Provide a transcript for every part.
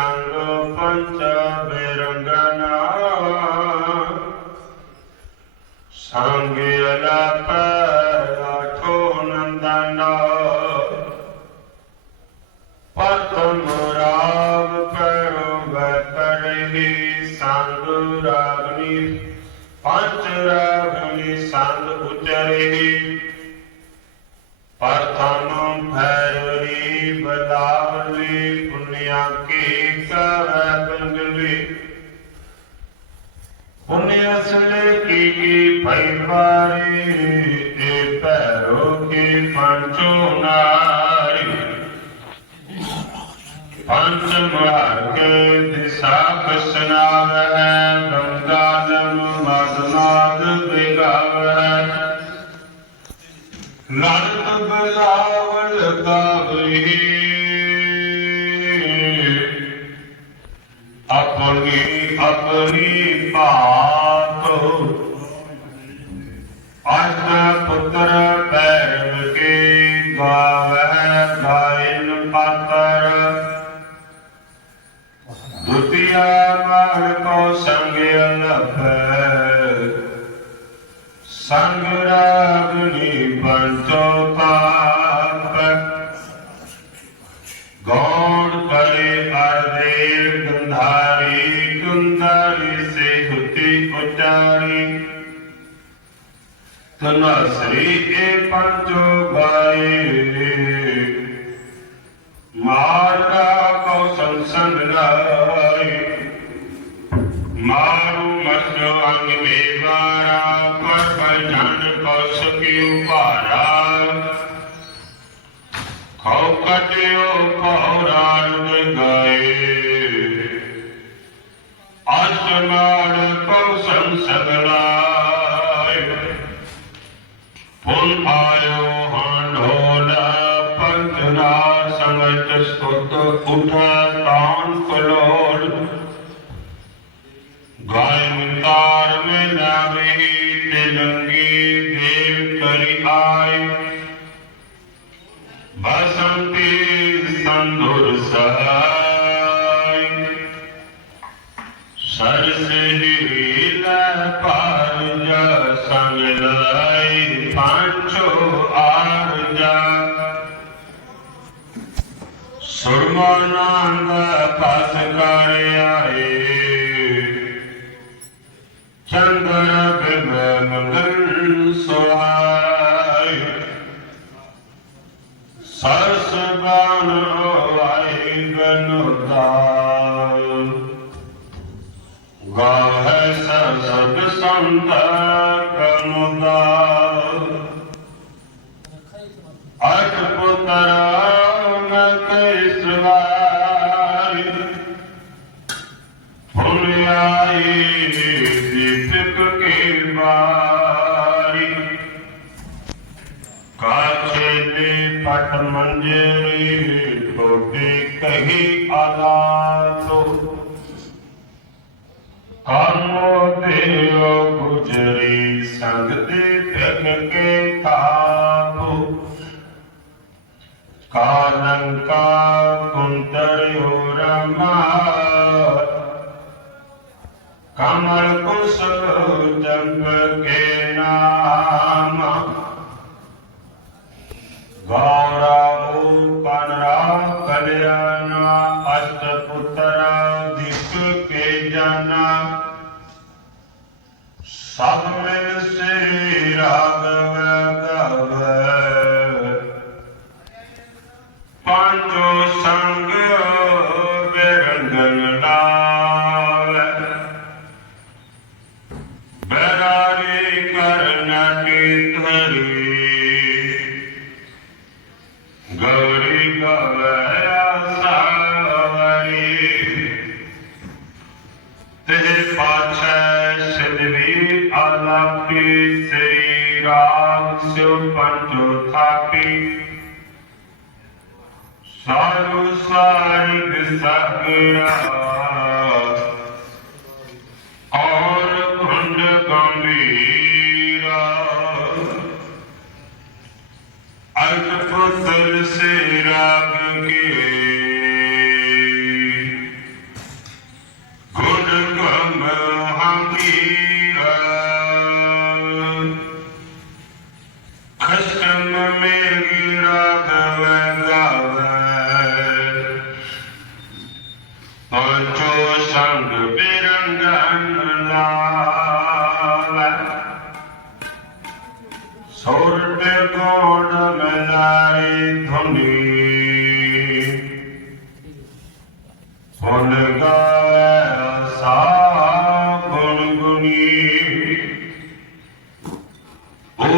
ਰੰਗ ਪੰਚ ਬਿਰੰਗਨਾ ਸੰਗ ਅਲਾਪਾ ਪੰਚ ਮਾਰ ਕੇ ਦਿਸ਼ਾ ਕਸਨਾਵੈ ਗੰਗਾ ਜਮ ਮਦਨਾਦ ਬਿਗਾਵੈ ਲੜਤ ਬਲਾਵਲ ਕਾਬਰੀ ਆਪਣੀ ਆਪਣੀ ਬਾਤ ਕੋ ਸੰਗ ਅਲਪੈ ਸੰਗ ਰਾਗਨੀ ਪੰਚੋ ਪਾਪ। ਗੌੜ ਕਰੇ ਅਰਦੇ ਗੰਧਾਰੀ ਗੁੰਦਾਰੀ ਸੇ ਹੁਤੀ ਉਚਾਰੀ। ਤਨਾ ਸ੍ਰੀ ਇਹ ਪੰਚੋ ਗਾਏ ਮਾਰਾ ਕਟਿਓ ਪੌਰਾਨ ਗਏ। ਅਸਮਾਨ ਕੋ ਸੰਸਗਲਾਏ ਪੁਨ ਆਇਓ ਹੰਡੋਲਾ ਪੰਚਨਾ ਸੰਗਤ ਸਤੁਤ ਉਠਾ ਤਾਨ ਕਲੋੜ। ਗਾਇ ਮਿੰਤਾਰ ਮੈਂ ਨਾਵੇ ਤਿਲੰਗੀ ਦੇਵ ਕਰੀ ਆਏ। ਬਸੰਤੀ ਸੁਰਮਾਨੰਦ ਪਸ ਕਰ ਆਏ। ਚੰਦਰ ਬਿਨ ਮੰਗਲ ਸੁਹਾਈ ਸਰਸ ਬਾਣ ਆਏ ਗਨਦਾਨ ਗਾਹੈ ਸਭ ਸੰਤ। ਮੰਜਰੀ ਕਹੀ ਆਲਾਤੋ ਕਰਮੋ ਦੇਓ ਗੁਜਰੀ ਸੰਗ ਦੇ ਧਨ ਕੇ ਤਾਪੋ। ਕਾਲੰਕਾ ਕੁੰਤਰਿਓ ਰਮਾ ਕਮਲ ਕੁਸਲ ਜੰਗ ਬਰਾਰੀ ਕਰਨ ਕੀ ਧਰੀ ਗੌਰੀ ਗਵੈ ਆਸਾਵਰੀ ਤੇ ਪਾਛੈ ਸਿਧਵੀ ਆਲਾਪੀ, ਸ੍ਰੀ ਰਾਮ ਸਿਉ ਪੰਜੋ ਥਾਪੀ। ਸਾਰੂ ਸਾਰੀ ਸਗਰਾ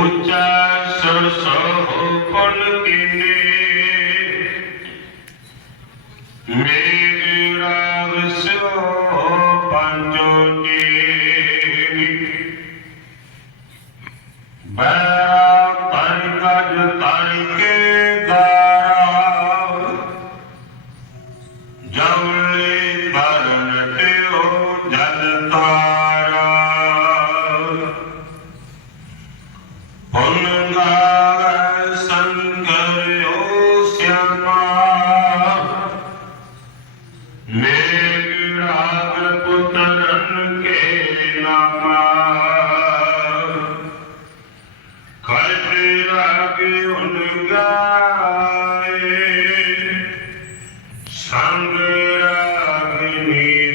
ऊंचा सरसोपन कीने मेरे राग सो पंजो देवी बैरा Yeah.